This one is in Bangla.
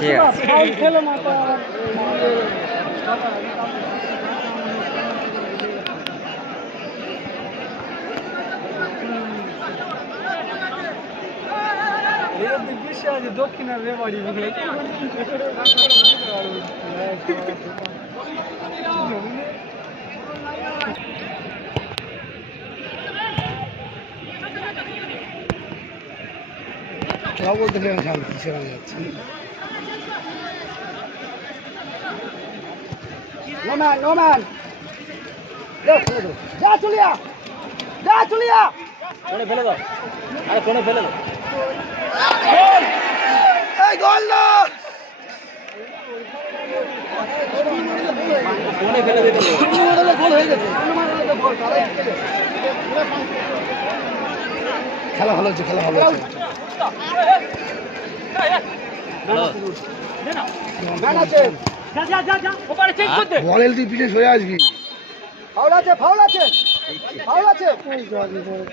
ঠিক আছে। দক্ষিণের রেবাড়ি বলতে শান্তি সেখানে যাচ্ছে ফেলে দাও, আরে কোনে ফেলে দাও। কোনে ফেলে দিতে খেলা ভালো হচ্ছে, খেলা ভালো হচ্ছে। বলের তুই পিছিয়ে সরে আসবি। ফাউল আছে, ফাউল আছে, ফাউল আছে।